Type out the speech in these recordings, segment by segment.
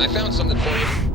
I found something for you.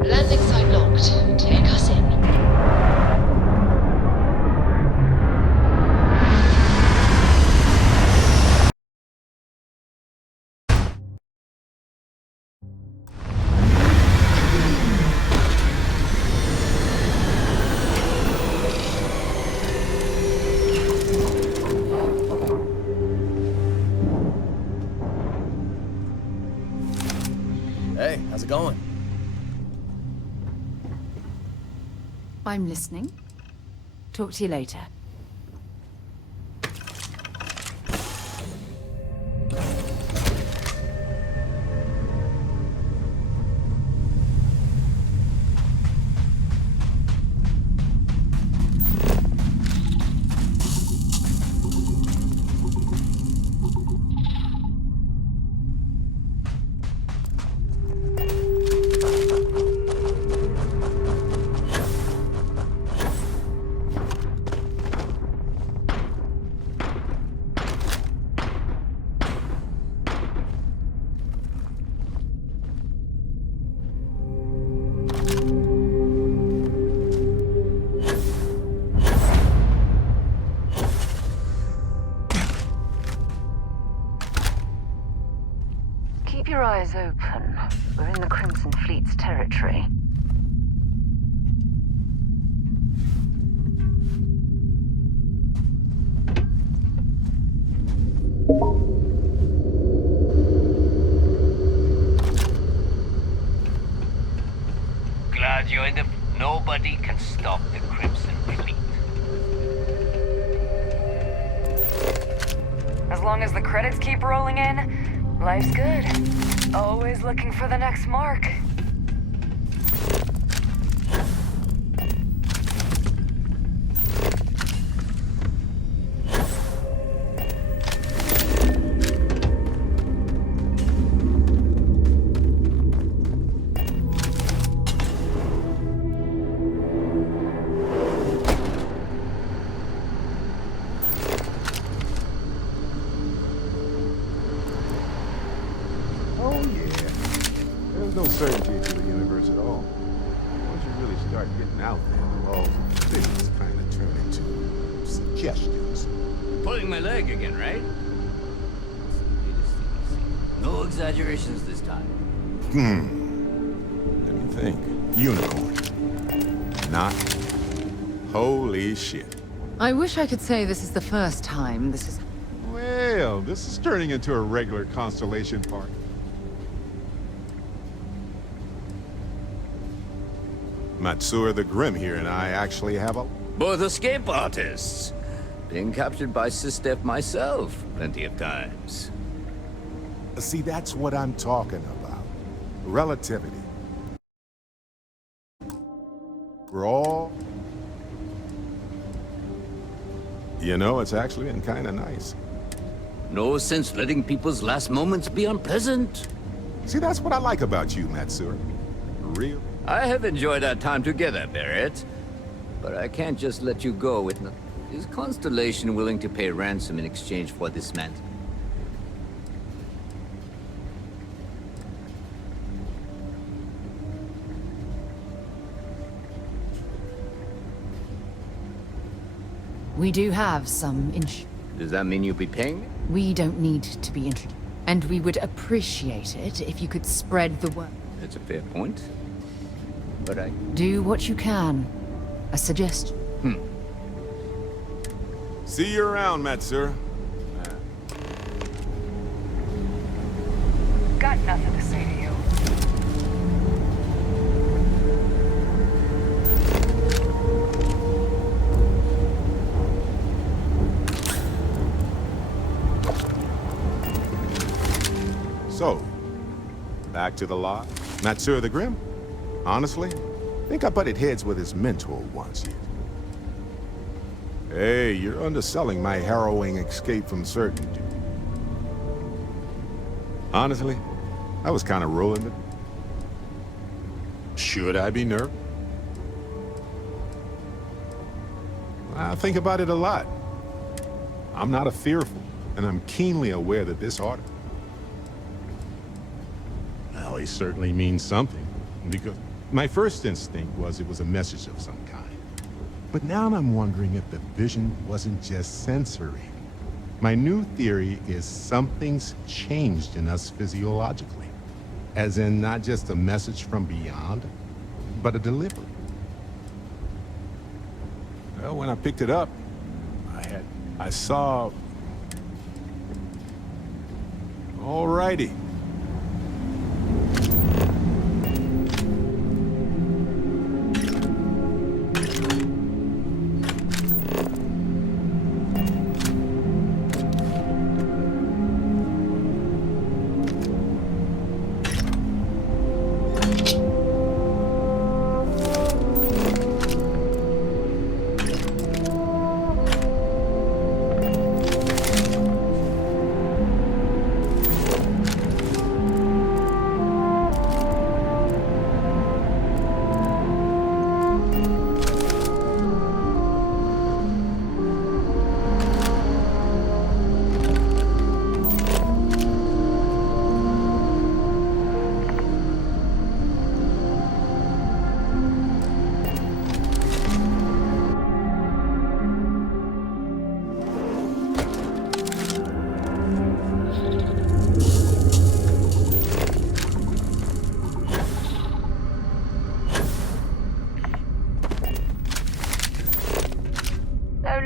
Landing site locked. Take us in. Hey, how's it going? I'm listening. Talk to you later. Keep your eyes open. We're in the Crimson Fleet's territory. Glad you're in the... Nobody can stop the Crimson Fleet. As long as the credits keep rolling in, life's good. Always looking for the next mark. Oh, yeah. There's no certainty to the universe at all. Once you really start getting out there, the laws of physics kind of turn into suggestions. Pulling my leg again, right? No exaggerations this time. Let me think. Unicorn. Not. Holy shit. I wish I could say this is the first time this is... Well, this is turning into a regular constellation park. Matsur the Grim here and I actually have a... Both escape artists. Being captured by Sistef myself plenty of times. See, that's what I'm talking about. Relativity. We're all... You know, it's actually been kind of nice. No sense letting people's last moments be unpleasant. See, that's what I like about you, Matsur. Real. I have enjoyed our time together, Barrett. But I can't just let you go with no... Is Constellation willing to pay ransom in exchange for this man? We do have some Does that mean you'll be paying me? We don't need to be introduced. And we would appreciate it if you could spread the word. That's a fair point. But I... Do what you can. A suggestion. See you around, Matsura. Got nothing to say to you. So, back to the lodge. Matsura the Grim? Honestly, I think I butted heads with his mentor once yet. Hey, you're underselling my harrowing escape from certainty. Honestly, I was kind of rolling it. Should I be nervous? I think about it a lot. I'm not a fearful, and I'm keenly aware that this order... Well, it certainly means something, because my first instinct was it was a message of some kind. But now I'm wondering if the vision wasn't just sensory. My new theory is something's changed in us physiologically. As in, not just a message from beyond, but a delivery. Well, when I picked it up, I saw... Alrighty.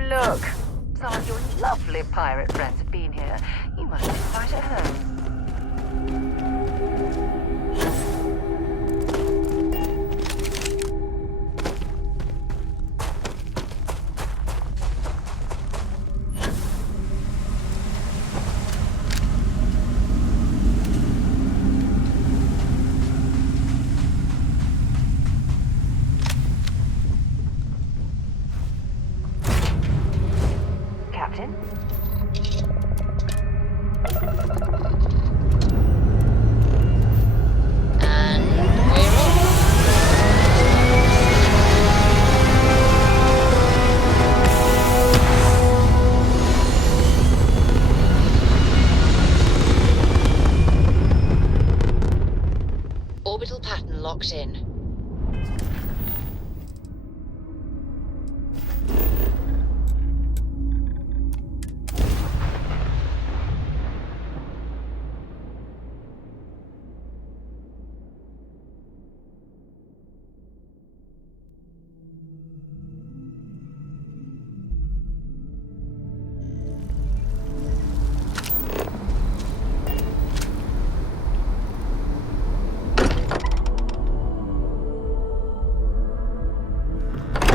Look, some of your lovely pirate friends have been here. You must be quite at home. Captain? And we're off. Orbital pattern locked in.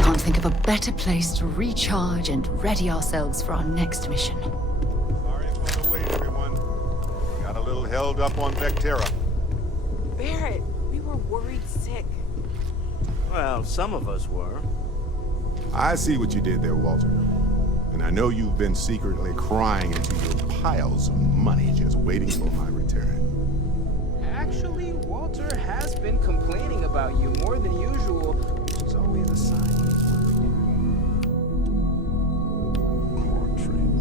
Can't think of a better place to recharge and ready ourselves for our next mission. Sorry for the wait, everyone. Got a little held up on Vectera. Barrett, we were worried sick. Well, some of us were. I see what you did there, Walter. And I know you've been secretly crying into your piles of money just waiting for my return. Actually, Walter has been complaining about you more than usual, which is always a sign he's worried. Poor Trent.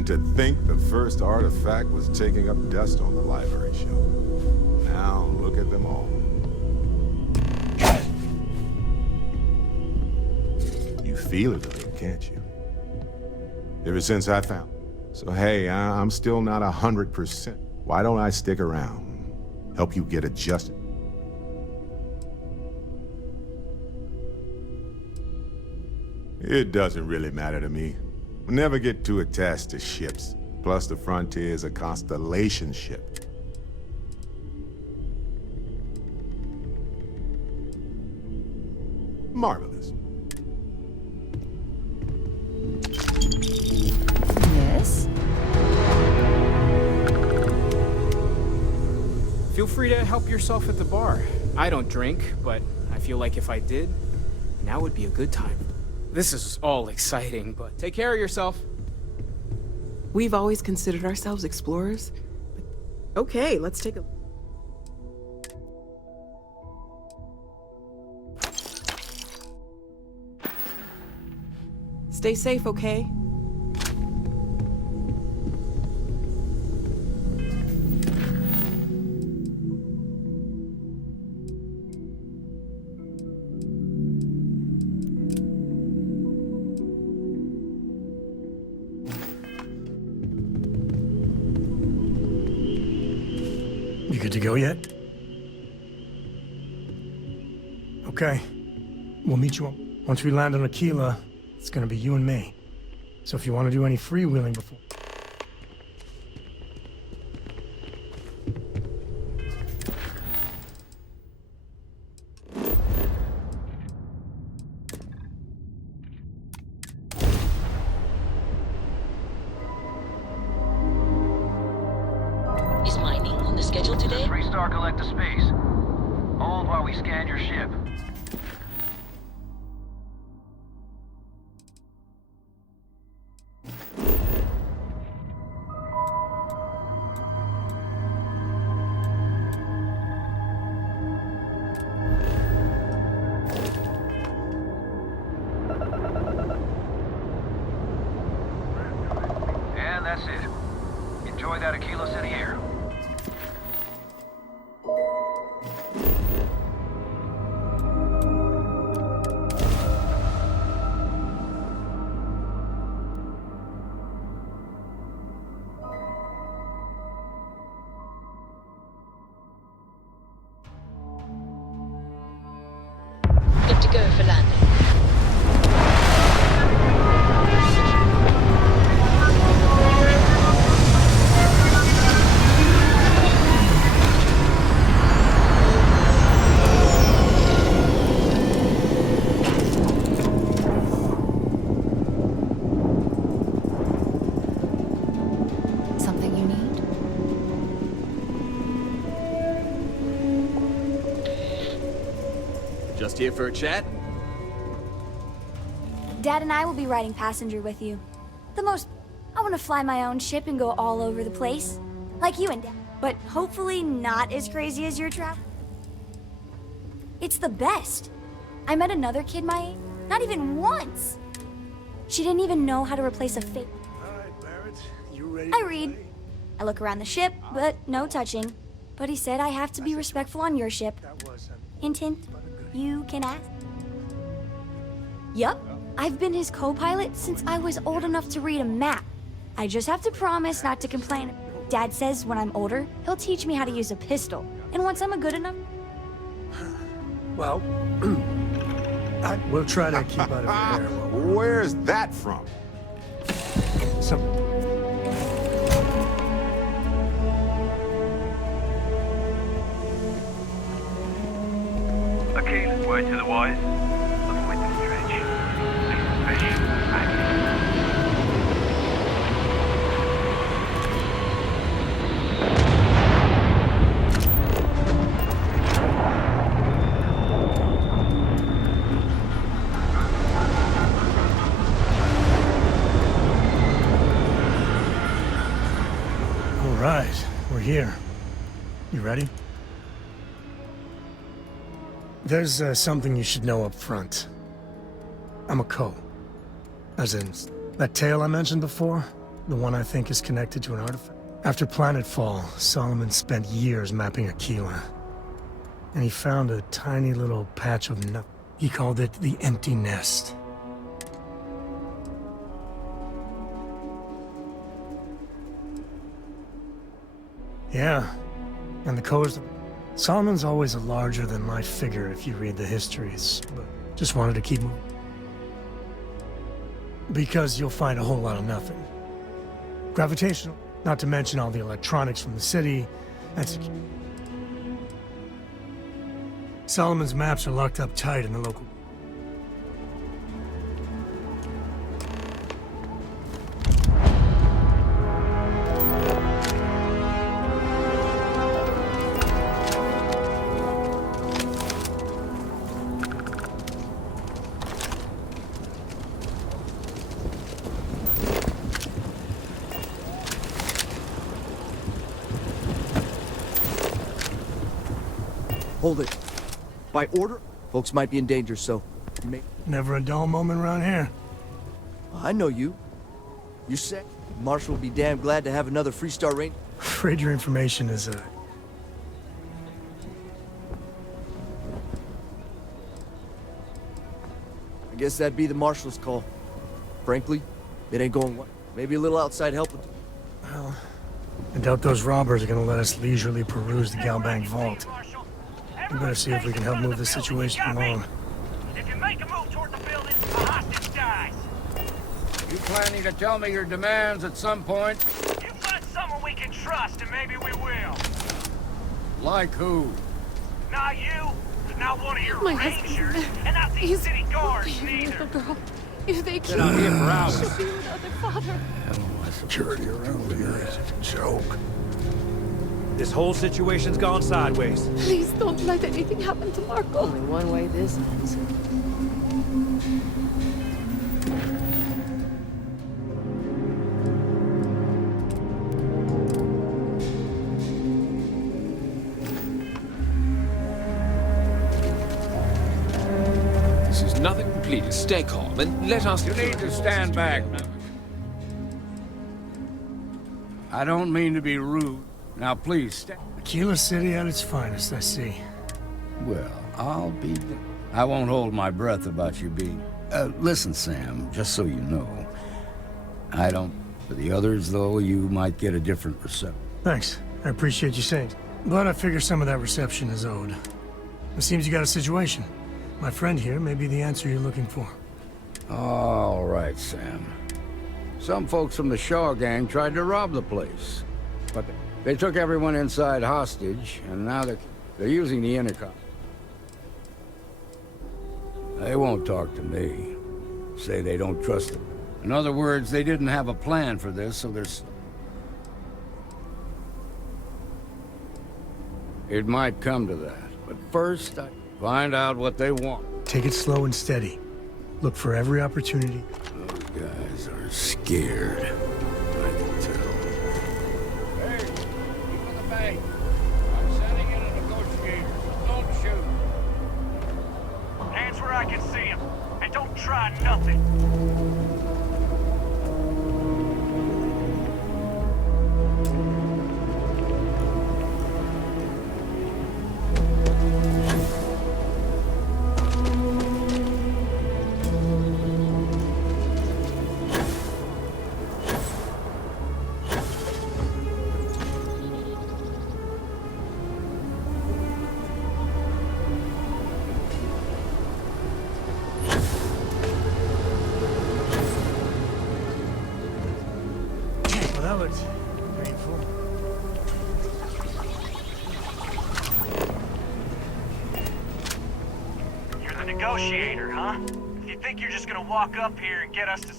And to think the first artifact was taking up dust on the library shelf. Now look at them all. You feel it a little, can't you? Ever since I found. So hey, I'm still not 100%. Why don't I stick around? Help you get adjusted. It doesn't really matter to me. Never get too attached to ships. Plus the Frontier is a constellation ship. Marvelous. Yes? Feel free to help yourself at the bar. I don't drink, but I feel like if I did, now would be a good time. This is all exciting, but take care of yourself. We've always considered ourselves explorers. Okay, let's take a... Stay safe, okay? You good to go yet? Okay. We'll meet you once we land on Aquila. It's gonna be you and me. So if you want to do any freewheeling before... Is mining on the schedule today? Freestar collect to space. Hold while we scan your ship. And that's it. Enjoy that Aquila City air. Good to go for landing. Something you need? Just here for a chat? Dad and I will be riding passenger with you. I want to fly my own ship and go all over the place. Like you and Dad. But hopefully not as crazy as your travel. It's the best. I met another kid my age, not even once. She didn't even know how to replace a fake. Alright, Barrett. You ready? I read. I look around the ship, but no touching. But he said I have to be respectful on your ship. That was... Hint, hint. You can ask. Yup. I've been his co-pilot since I was old enough to read a map. I just have to promise not to complain. Dad says when I'm older, he'll teach me how to use a pistol. And once I'm a good enough... Well... we'll try to keep out of your hair. Where's that from? Some... Aquila, word to the wise. Avoid the stretch. Fish. All right, we're here. You ready? There's something you should know up front. I'm a co. As in, that tale I mentioned before? The one I think is connected to an artifact. After planetfall, Solomon spent years mapping Aquila. And he found a tiny little patch of nothing. He called it the Empty Nest. Yeah, and the coast. Solomon's always a larger-than-life figure if you read the histories, but just wanted to keep moving. Because you'll find a whole lot of nothing. Gravitational, not to mention all the electronics from the city, and Solomon's maps are locked up tight in the local... Hold it. By order, folks might be in danger, so... Never a dull moment around here. I know you. You said Marshall will be damn glad to have another freestar ranger. Afraid your information is, I guess that'd be the Marshal's call. Frankly, it ain't going well. Maybe a little outside help would... Well, I doubt those robbers are gonna let us leisurely peruse the Galbank vault. We better see if we can help move this situation along. If you make a move toward the building, a hostage dies. You planning to tell me your demands at some point? You find someone we can trust, and maybe we will. Like who? Not you, not one of your My rangers, husband, and not these he's city guards with neither. the girl. If they Been out here for hours. she'll be without their father. Security around here is a joke. This whole situation's gone sideways. Please don't let anything happen to Marco. Only one way this ends. This is nothing. Please, stay calm and let us... You need to stand back. I don't mean to be rude. Now, please, Aquila City at its finest, I see. Well, I'll be... I won't hold my breath about you being... listen, Sam, just so you know. I don't... For the others, though, you might get a different reception. Thanks. I appreciate you saying. But I figure some of that reception is owed. It seems you got a situation. My friend here may be the answer you're looking for. All right, Sam. Some folks from the Shaw gang tried to rob the place. But they took everyone inside hostage, and now they're using the intercom. They won't talk to me. Say they don't trust them. In other words, they didn't have a plan for this, so there's... It might come to that, but first I find out what they want. Take it slow and steady. Look for every opportunity. Those guys are scared. I can tell. Hey, keep in the bank. I'm sending in a negotiator, so don't shoot. Hands where I can see him, and don't try nothing. Well, that looks painful. You're the negotiator, huh? If you think you're just gonna walk up here and get us to...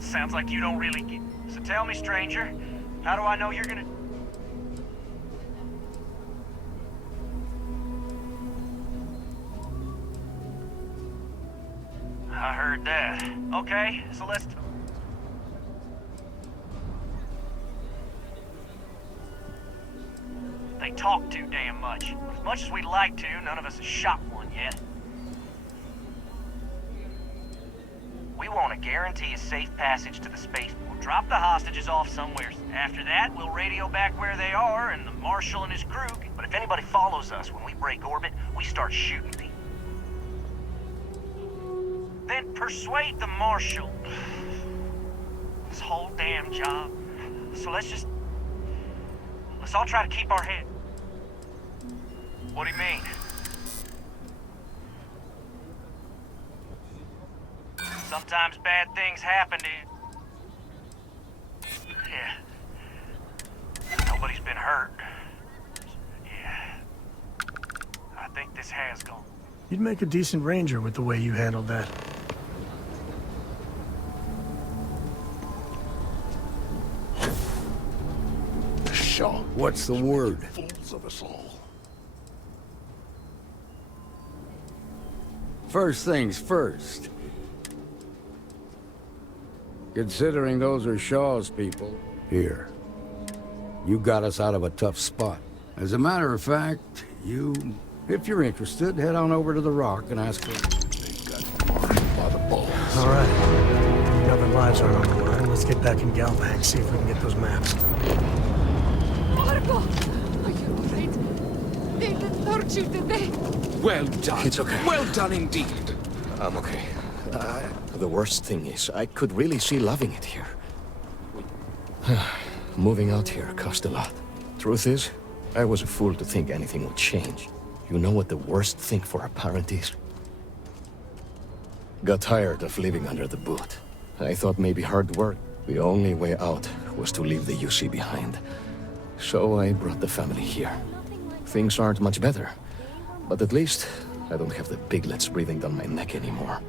Sounds like you don't really get... So tell me, stranger, how do I know you're gonna... I heard that. Okay, so let's... They talk too damn much. As much as we'd like to, none of us has shot one yet. We want to guarantee a safe passage to the spaceport. Drop the hostages off somewhere. After that, we'll radio back where they are and the Marshal and his crew. But if anybody follows us when we break orbit, we start shooting people. Then persuade the Marshal. This whole damn job. So let's all try to keep our head. What do you mean? Sometimes bad things happen to you. Yeah. Nobody's been hurt. Yeah. I think this has gone. You'd make a decent ranger with the way you handled that. Shaw, what's the word? Fools of us all. First things first. Considering those are Shaw's people, here. You got us out of a tough spot. As a matter of fact, if you're interested, head on over to the Rock and ask for... They got marked by the balls. All right. Now their lives aren't on the line, let's get back in Galbank, see if we can get those maps. Marco! Are you alright? They didn't hurt you, did they? Well done. It's okay. Well done indeed. I'm okay. The worst thing is, I could really see loving it here. Moving out here cost a lot. Truth is, I was a fool to think anything would change. You know what the worst thing for a parent is? Got tired of living under the boot. I thought maybe hard work. The only way out was to leave the UC behind. So I brought the family here. Things aren't much better. But at least, I don't have the piglets breathing down my neck anymore.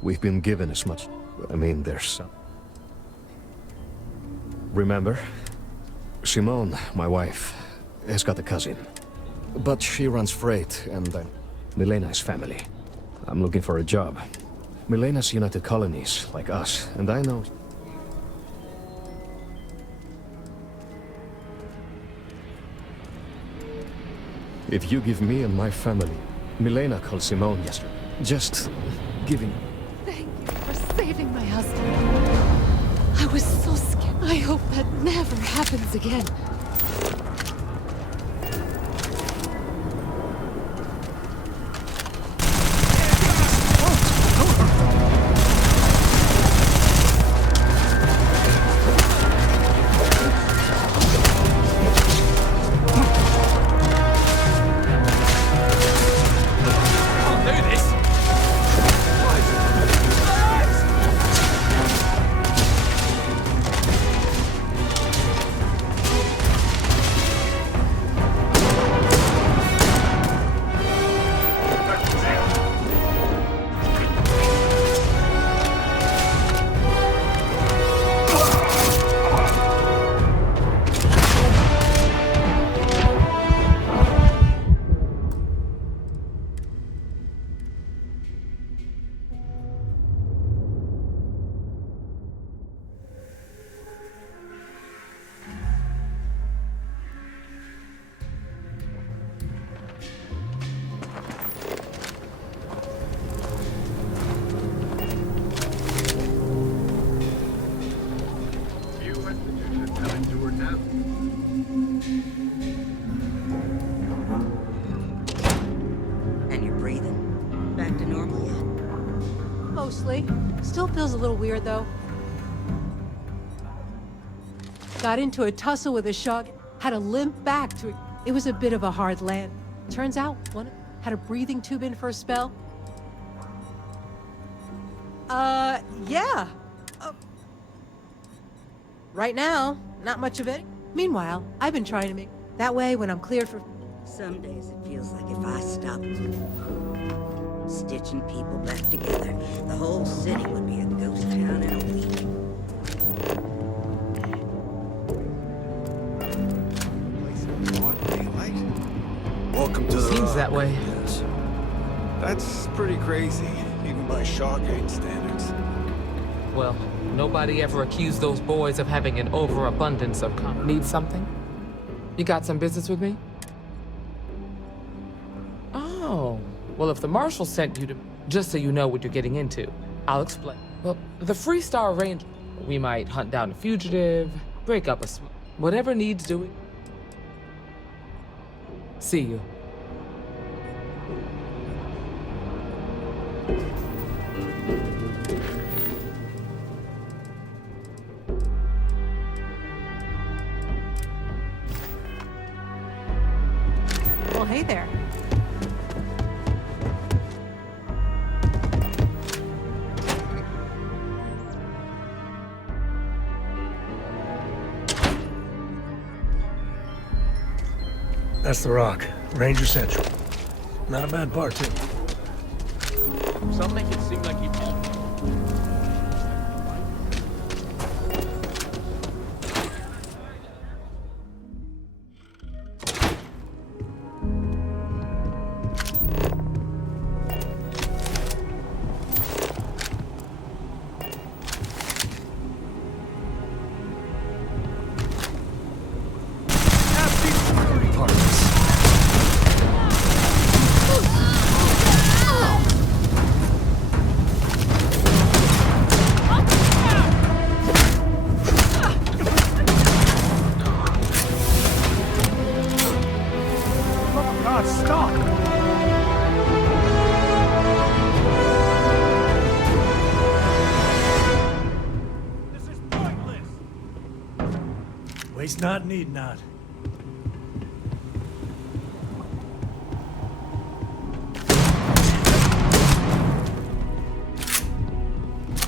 We've been given as much. I mean, there's some. Remember? Simone, my wife, has got a cousin. But she runs freight, and Milena's family. I'm looking for a job. Milena's United Colonies, like us, and I know... If you give me and my family... Milena called Simone yesterday. Just giving... Thank you for saving my husband. I was so scared. I hope that never happens again. And you're breathing? Back to normal yet? Mostly. Still feels a little weird, though. Got into a tussle with a shark, had to limp back to it. It was a bit of a hard land. Turns out, one had a breathing tube in for a spell. Yeah. Right now, not much of it. Meanwhile, I've been trying to make... That way, when I'm cleared for... Some days it feels like if I stop... Stitching people back together. The whole city would be a ghost town in a week. Welcome to the Seems Rock. that way. Yes. That's pretty crazy, even by Shawgate standards. Well, nobody ever accused those boys of having an overabundance of Need something? You got some business with me? Oh, well, if the marshal sent you to... Just so you know what you're getting into, I'll explain. Well, the freestar Ranger, we might hunt down a fugitive, break up a... Whatever needs doing. See you. Well, hey there. That's the Rock. Ranger Central. Not a bad bar, too. Some make it seem like you... God, stop! This is pointless! Waste not, need not.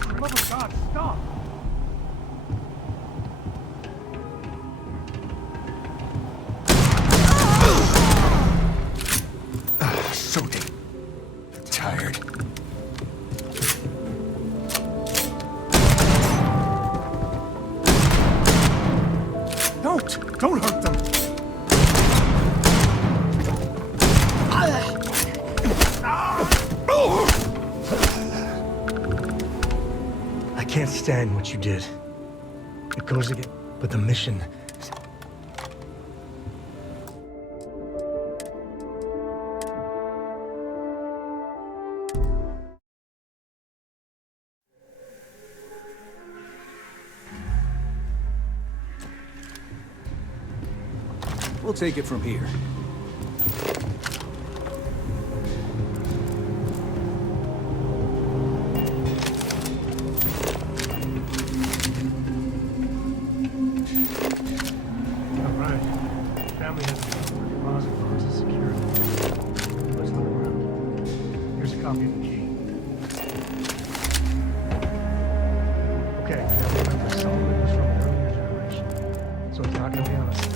For the love of God, stop! So tired. Don't hurt them! I can't stand what you did. It goes again, but the mission... We'll take it from here. All right. Family has a deposit box of security. Let's look around. Here's a copy of the key. Okay, now remember, Solomon was from an earlier generation, so it's not going to be on a stick.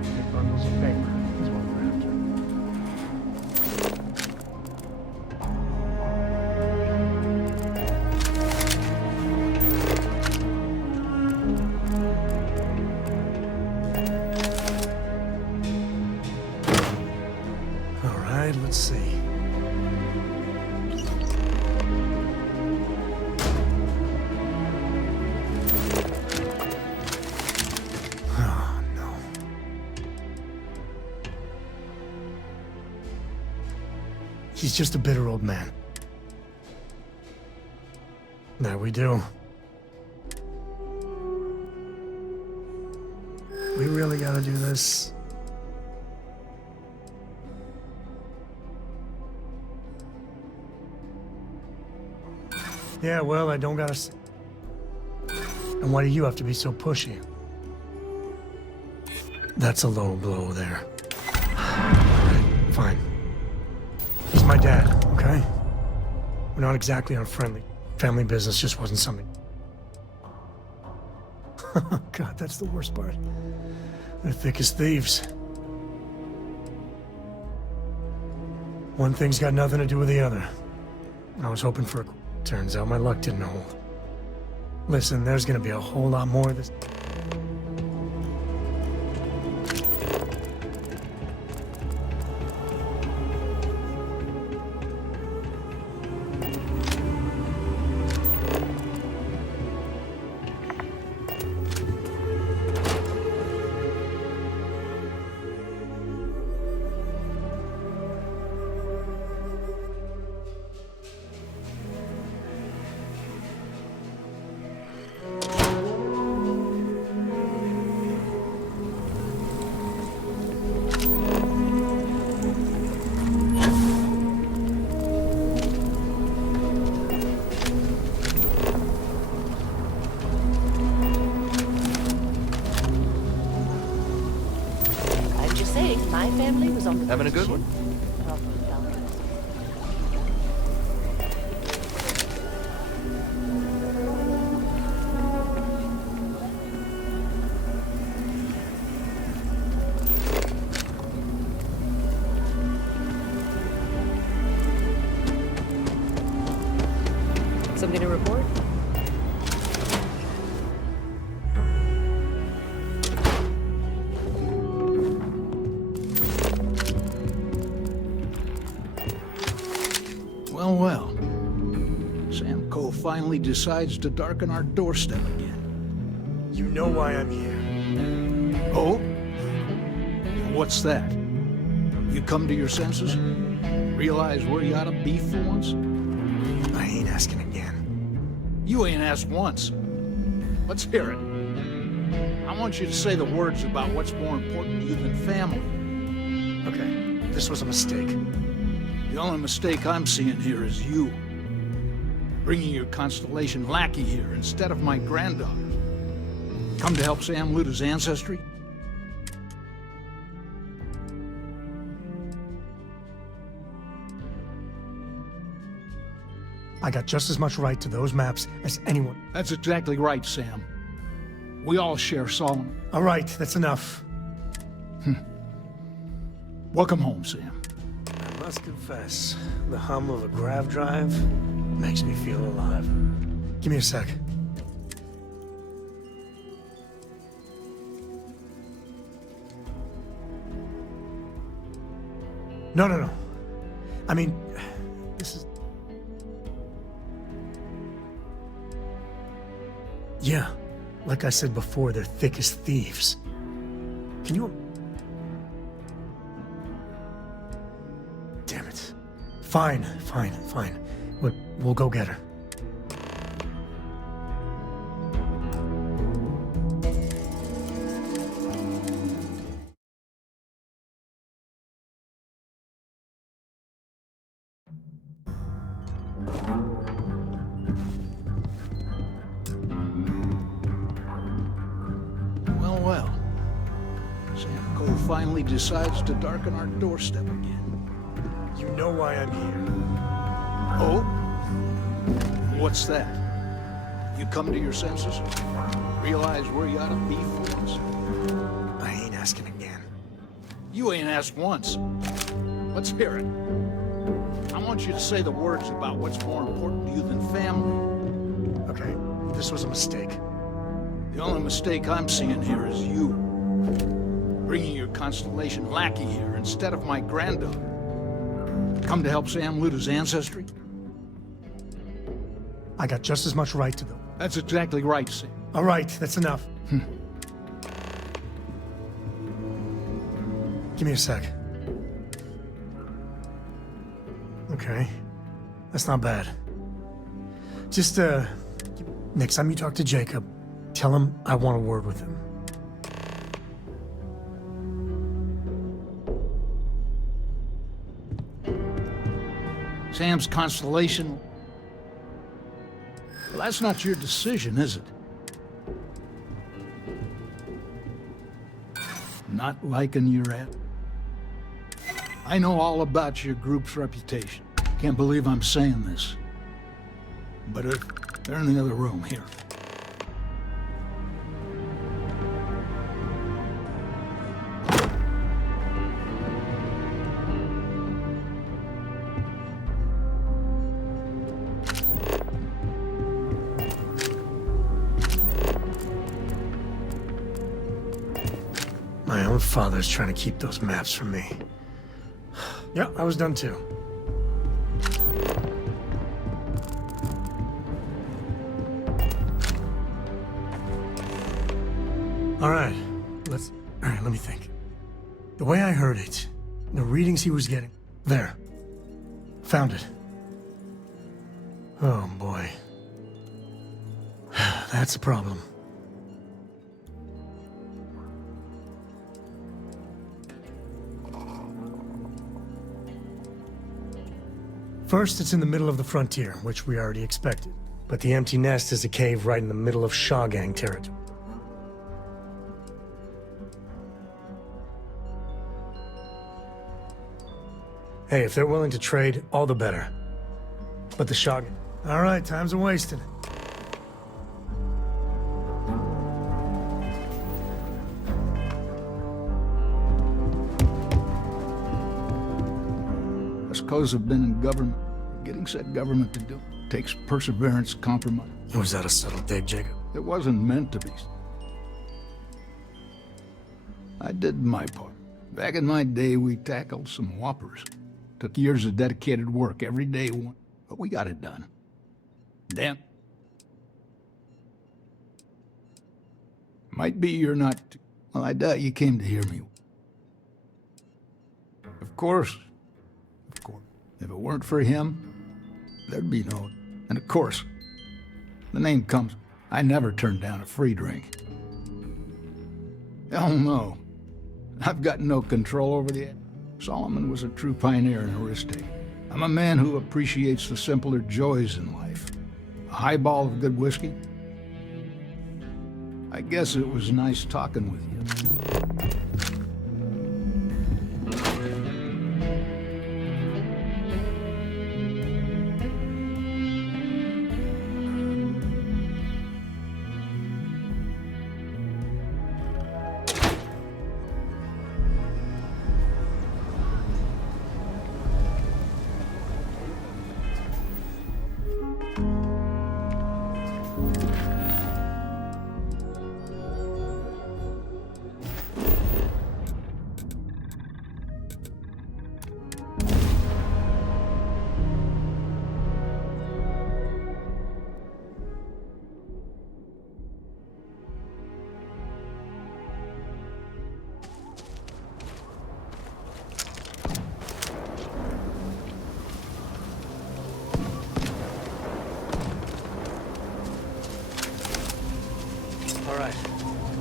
Big bundles of paper is what we're after. All right, let's see. Oh, no. He's just a bitter old man. There we do. We really gotta do this. Yeah, well, I don't gotta say. And why do you have to be so pushy? That's a low blow there. Alright, fine. He's my dad, okay? We're not exactly on friendly. Family business just wasn't something. God, that's the worst part. They're thick as thieves. One thing's got nothing to do with the other. I was hoping for a... Turns out my luck didn't hold. Listen, there's gonna be a whole lot more of this. I'm just saying, my family was on the Having a good one? Something to report? Well, well. Sam Cole finally decides to darken our doorstep again. You know why I'm here. Oh? What's that? You come to your senses? Realize where you ought to be for once? I ain't asking again. You ain't asked once. Let's hear it. I want you to say the words about what's more important to you than family. Okay, this was a mistake. The only mistake I'm seeing here is you. Bringing your Constellation lackey here instead of my granddaughter. Come to help Sam loot his ancestry? I got just as much right to those maps as anyone. That's exactly right, Sam. We all share Solomon. All right, that's enough. Welcome home, Sam. I must confess, the hum of a grav drive makes me feel alive. Give me a sec. No. I mean, this is... Yeah, like I said before, they're thick as thieves. Can you... Damn it. Fine. We'll go get her. Well. Sam Cole finally decides to darken our doorstep again. You know why I'm here. Oh? What's that? You come to your senses? Realize where you ought to be for once? I ain't asking again. You ain't asked once. Let's hear it. I want you to say the words about what's more important to you than family. Okay, this was a mistake. The only mistake I'm seeing here is you. Bringing your Constellation lackey here instead of my granddaughter. Come to help Sam loot his ancestry? I got just as much right to them. That's exactly right, Sam. All right, that's enough. Give me a sec. Okay. That's not bad. Just, next time you talk to Jacob, tell him I want a word with him. Sam's Constellation... Well, that's not your decision, is it? Not liking your at? I know all about your group's reputation. Can't believe I'm saying this. But they're in the other room, here. own father's trying to keep those maps from me. Yeah, I was done too. All right, let me think. The way I heard it, the readings he was getting. There. Found it. Oh boy. That's a problem. First, it's in the middle of the frontier, which we already expected. But the empty nest is a cave right in the middle of Shaw Gang territory. Hey, if they're willing to trade, all the better. But the Shaw Gang... All right, time's wasted. Us co's have been in government. Getting said government to do takes perseverance, compromise. Was that a subtle dig, Jacob? It wasn't meant to be. I did my part. Back in my day, we tackled some whoppers. Took years of dedicated work, every day, but we got it done. Damn. Might be you're not... Well, I doubt you came to hear me. Of course. If it weren't for him, there'd be no... And of course, the name comes... I never turned down a free drink. Hell no. I've got no control over the... Solomon was a true pioneer and a risk-taker. I'm a man who appreciates the simpler joys in life. A highball of good whiskey. I guess it was nice talking with you.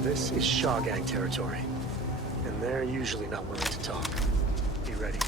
This is Shaw Gang territory, and they're usually not willing to talk. Be ready.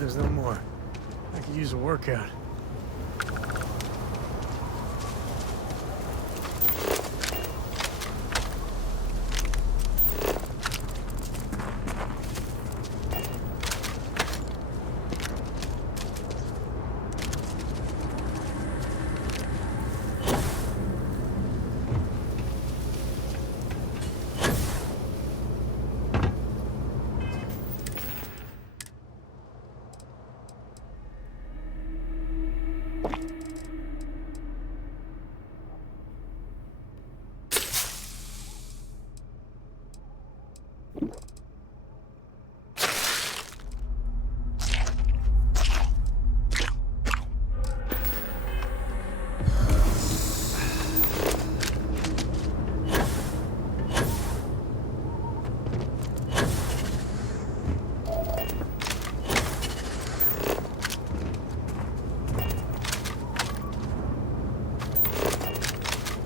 there's no more. I could use a workout.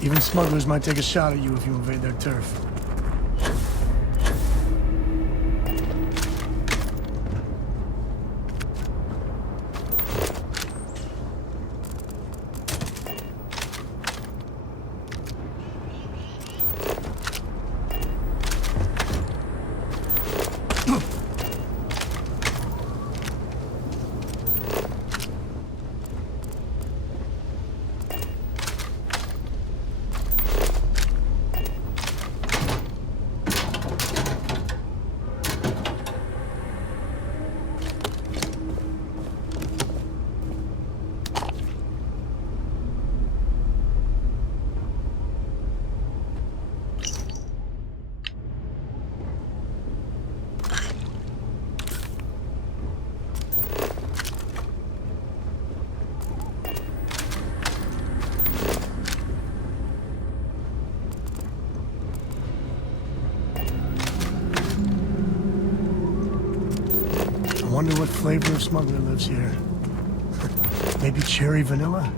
Even smugglers might take a shot at you if you invade their turf. I wonder what flavor of smuggler lives here. Maybe cherry vanilla?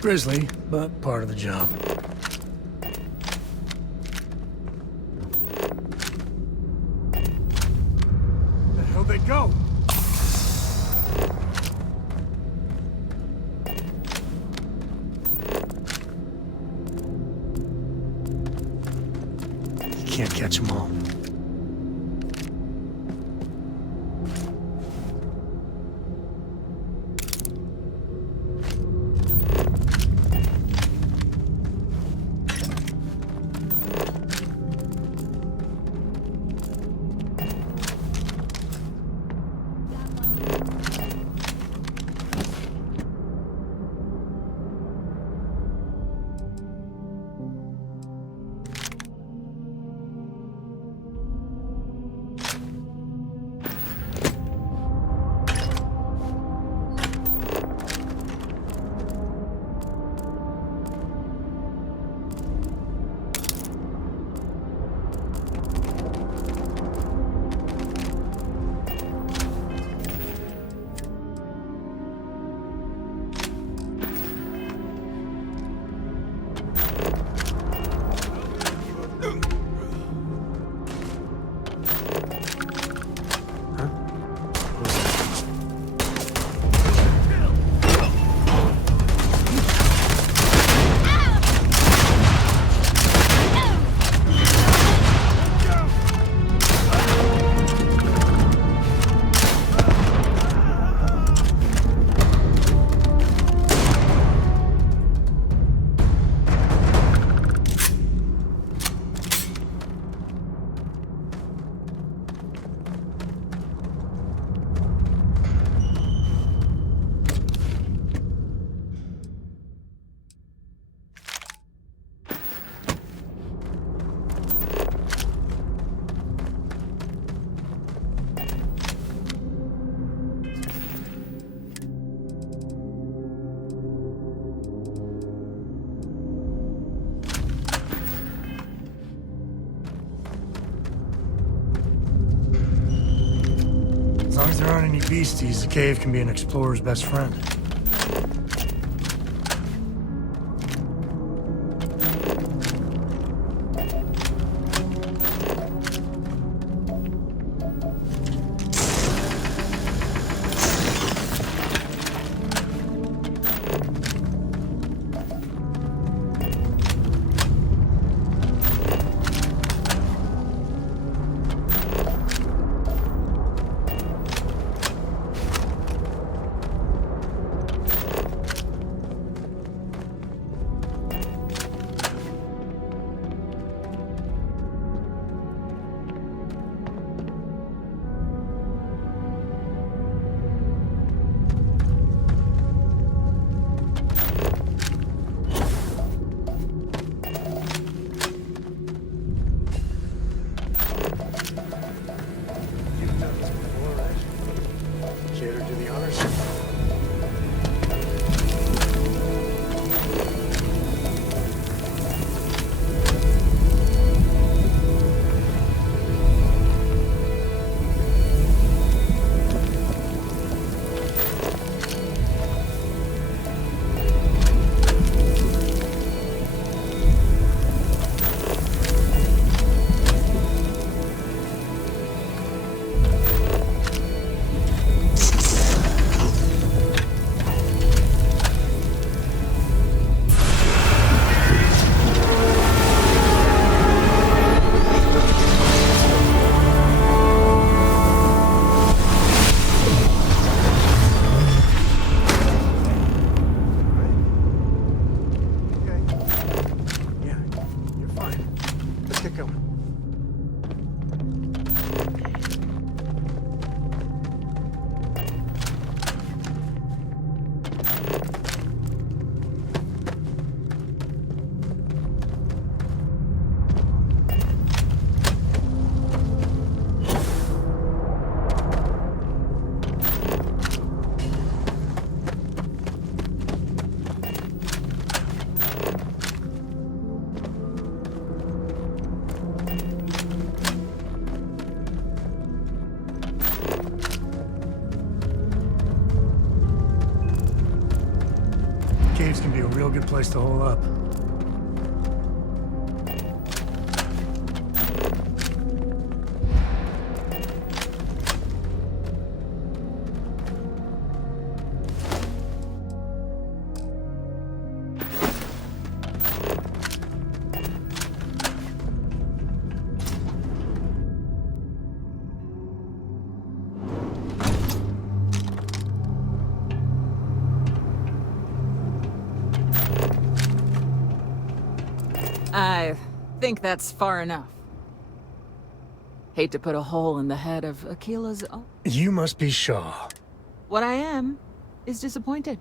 Grisly, but part of the job. Where the hell they go? You can't catch them all. As long as there aren't any beasties, the cave can be an explorer's best friend. Cater to the honors. Caves can be a real good place to hole up. I think that's far enough. Hate to put a hole in the head of Akila's own. You must be Shaw. What I am is disappointed.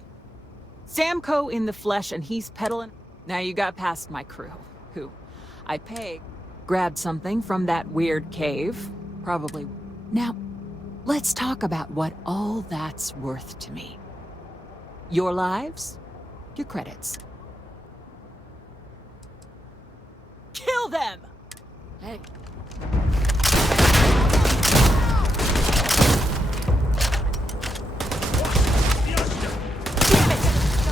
Samco in the flesh and he's peddling. Now you got past my crew, who I pay, grabbed something from that weird cave, probably. Now, let's talk about what all that's worth to me. Your lives, your credits. Kill them! Hey. Damn it!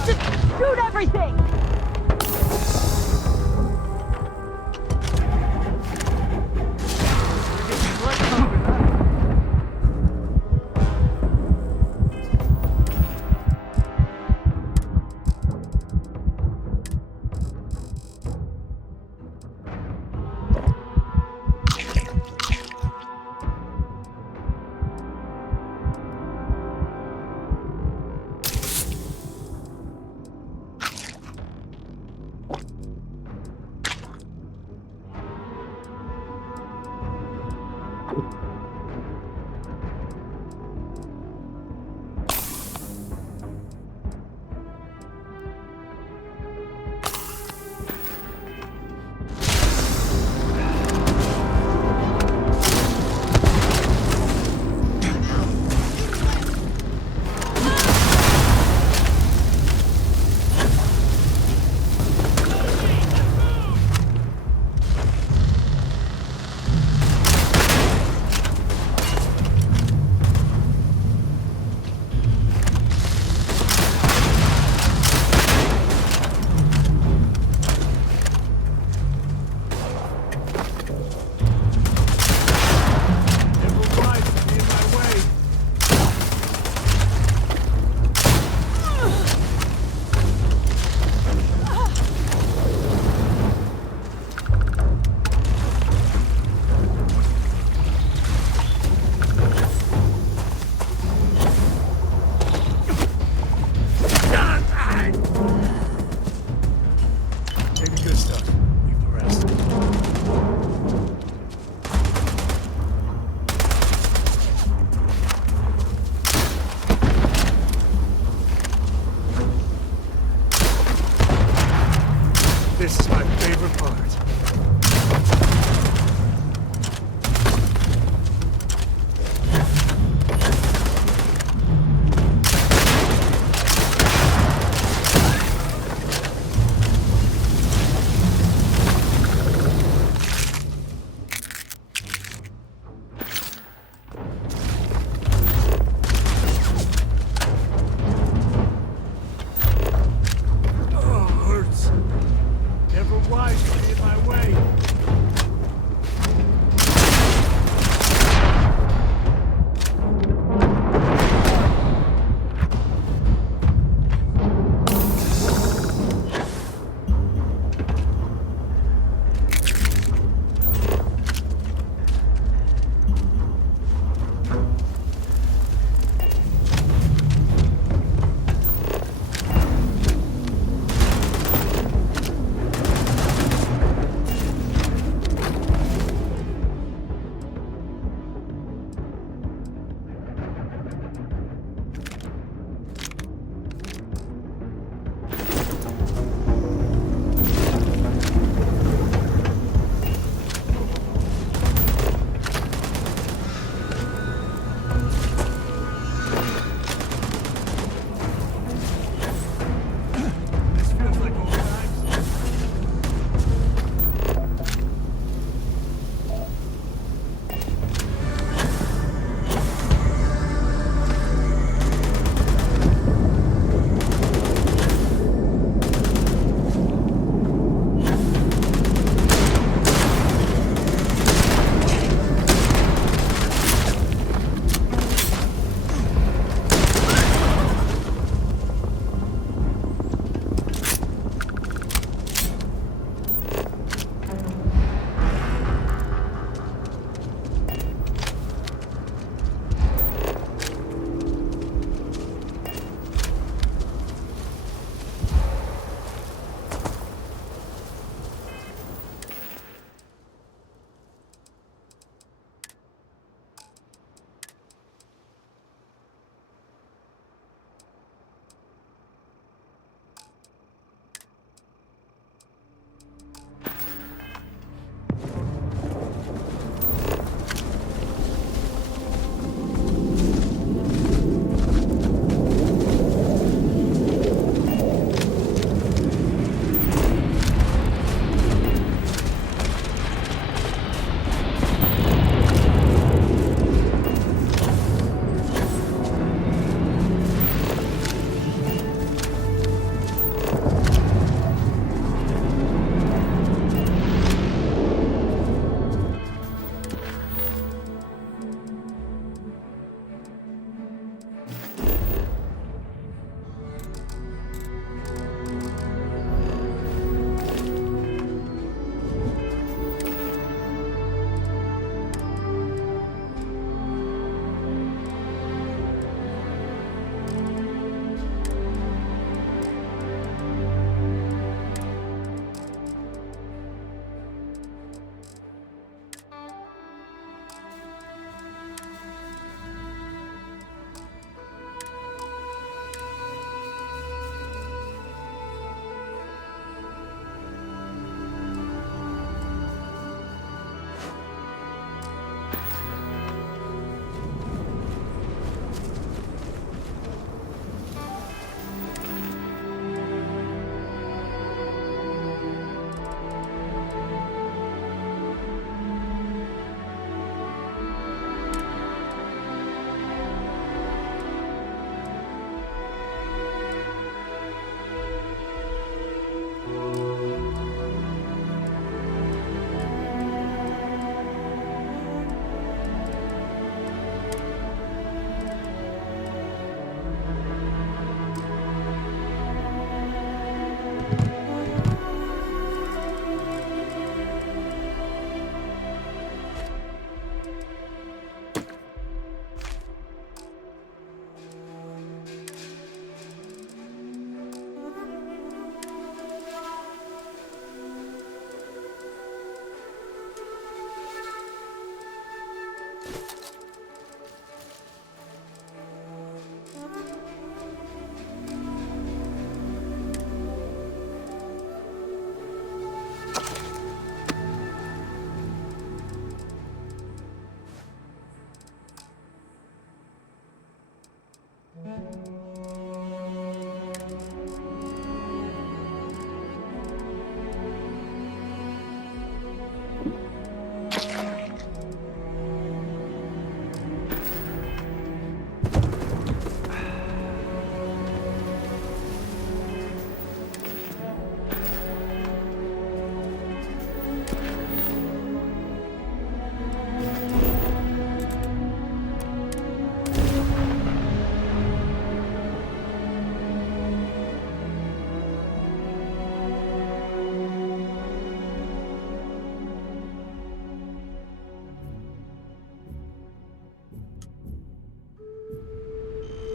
Just shoot everything!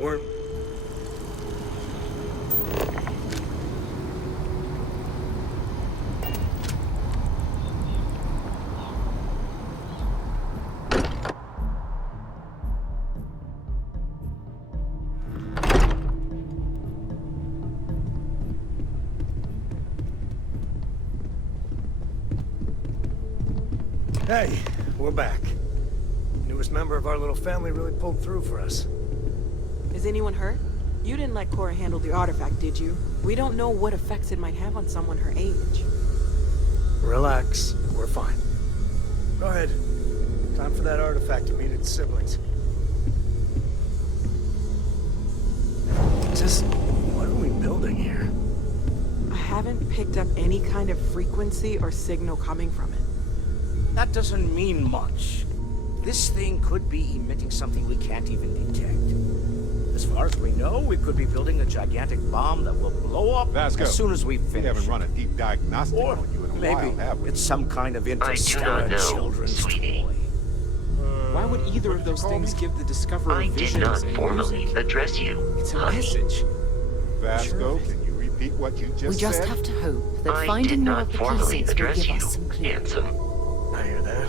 weren't... Hey, we're back. Newest member of our little family really pulled through for us. Is anyone hurt? You didn't let Cora handle the artifact, did you? We don't know what effects it might have on someone her age. Relax, we're fine. Go ahead. Time for that artifact to meet its siblings. Just, what are we building here? I haven't picked up any kind of frequency or signal coming from it. That doesn't mean much. This thing could be emitting something we can't even detect. As far as we know, we could be building a gigantic bomb that will blow up Vasco, as soon as we finish. We haven't run a deep diagnostic Or on you in a maybe while, have we? it's some kind of interstellar children's toy. Why would either of those things give the discoverer visions and music? Address you. It's a message. Vasco, can you repeat what you just said? We just have to hope that I finding did more not of the formally pieces will address give you, us some clues. handsome. I hear that.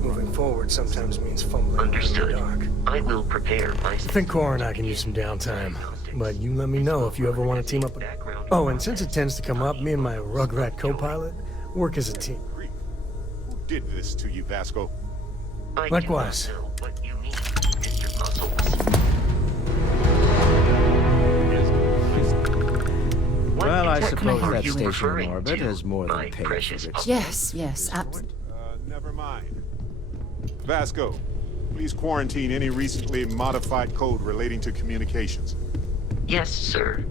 Moving forward sometimes means fumbling Understood. in the dark. I will prepare I myself. think Cora and I can use some downtime, but you let me know if you ever want to team up. Oh, and since it tends to come up, me and my Rugrat co-pilot work as a team. Who did this to you, Vasco? I Likewise. do not know what you mean, Mr. Muscles. Well, I What can I suppose help that you with? station in orbit has more than paid for precious its... Yes, yes, absolutely. Never mind. Vasco, please quarantine any recently modified code relating to communications. Yes, sir.